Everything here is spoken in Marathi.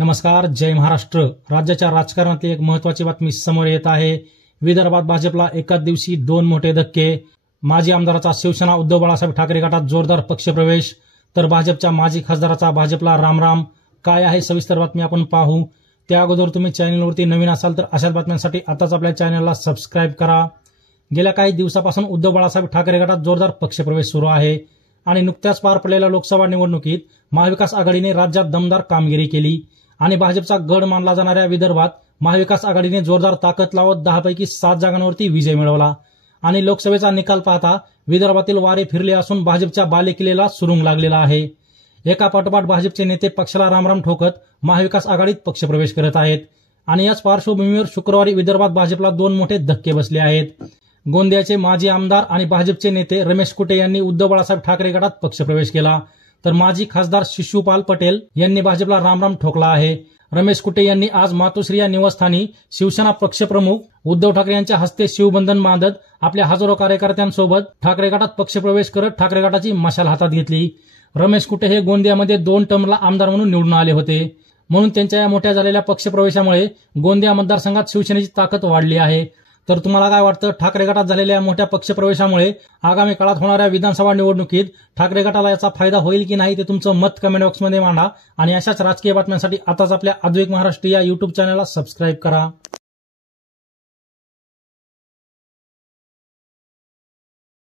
नमस्कार, जय महाराष्ट्र। राज्याच्या राजकारणातली एक महत्त्वाची बातमी समोर येत आहे। विदर्भात भाजपला एकाच दिवशी दोन मोठे धक्के। माजी आमदाराचा शिवसेना उद्धव बाळासाहेब ठाकरे गटात जोरदार पक्षप्रवेश, तर भाजपच्या माजी खासदाराचा भाजपला रामराम। काय आहे सविस्तर बातमी आपण पाहू। त्या अगोदर तुम्ही चॅनलवरती नवीन असाल तर अशाच बातम्यांसाठी आताच आपल्या चॅनलला सबस्क्राईब करा। गेल्या काही दिवसापासून उद्धव बाळासाहेब ठाकरे गटात जोरदार पक्षप्रवेश सुरू आहे आणि नुकत्याच पार पडलेल्या लोकसभा निवडणुकीत महाविकास आघाडीने राज्यात दमदार कामगिरी केली आणि भाजपचा गड मानला जाणाऱ्या विदर्भात महाविकास आघाडीने जोरदार ताकद लावत 10 पैकी 7 जागांवरती विजय मिळवला आणि लोकसभेचा निकाल पाहता विदर्भातील वारे फिरले असून भाजपच्या बालेकिल्ल्याला सुरुंग लागलेला आहे। एका पाठोपाठ भाजपचे नेते पक्षाला रामराम ठोकत महाविकास आघाडीत पक्षप्रवेश करत आहेत आणि याच पार्श्वभूमीवर शुक्रवारी विदर्भात भाजपला दोन मोठे धक्के बसले आहेत। गोंदियाचे माजी आमदार आणि भाजपचे नेते रमेश कुटे यांनी उद्धव बाळासाहेब ठाकरे गटात पक्षप्रवेश केला, तर माजी खासदार शिशुपाल पटेल यांनी भाजपला रामराम ठोकला आहे। रमेश कुटे यांनी आज मातोश्री या निवासस्थानी शिवसेना पक्षप्रमुख उद्धव ठाकरे यांच्या हस्ते शिवबंधन बांधत आपल्या हजारो कार्यकर्त्यांसोबत ठाकरे गटात पक्षप्रवेश करत ठाकरे गटाची मशाल हातात घेतली। रमेश कुटे हे गोंदियामध्ये 2 टर्मला आमदार म्हणून निवडून आले होते, म्हणून त्यांच्या या मोठ्या झालेल्या पक्षप्रवेशामुळे गोंदिया मतदारसंघात शिवसेनेची ताकद वाढली आहे। तर तुम्हाला काय वाटतं, ठाकरे गटात झालेल्या मोठ्या पक्षप्रवेशामुळे आगामी काळात होणाऱ्या विधानसभा निवडणुकीत ठाकरे गटाला याचा फायदा होईल की नाही ते तुमचं मत कमेंट बॉक्समध्ये मांडा आणि अशाच राजकीय बातम्यांसाठी आताच आपल्या अद्वैत महाराष्ट्र या YouTube चॅनलला सबस्क्राईब करा।